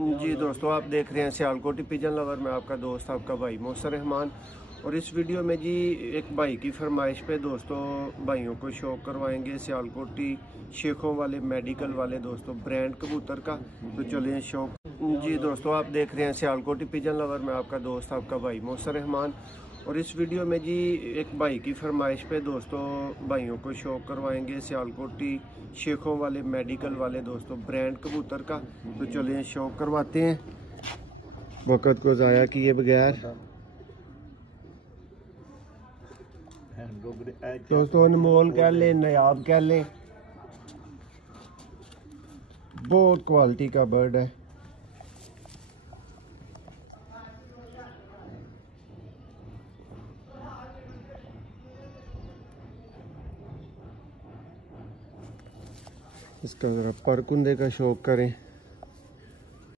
जी दोस्तों, आप देख रहे हैं सियालकोटी पिजन लवर में आपका दोस्त आपका भाई मोहसिन रहमान। और इस वीडियो में जी एक भाई की फरमाइश पे दोस्तों भाइयों को शौक करवाएंगे सियालकोटी शेखों वाले मेडिकल वाले दोस्तों ब्रांड कबूतर का। तो चलिए शौक। जी दोस्तों, आप देख रहे हैं सियालकोटी पिजन लवर में आपका दोस्त आपका भाई मोहसिन रहमान। और इस वीडियो में जी एक भाई की फरमाइश पे दोस्तों भाइयों को शौक करवाएंगे सियालकोटी शेखों वाले मेडिकल वाले दोस्तों ब्रांड कबूतर का। तो चलिए शौक करवाते हैं वक़्त को ज़ाया किए बगैर। दोस्तों अनमोल कह लें, नायाब कह लें, बहुत क्वालिटी का बर्ड है। इसका ज़रा पर कुंदे का शौक करें।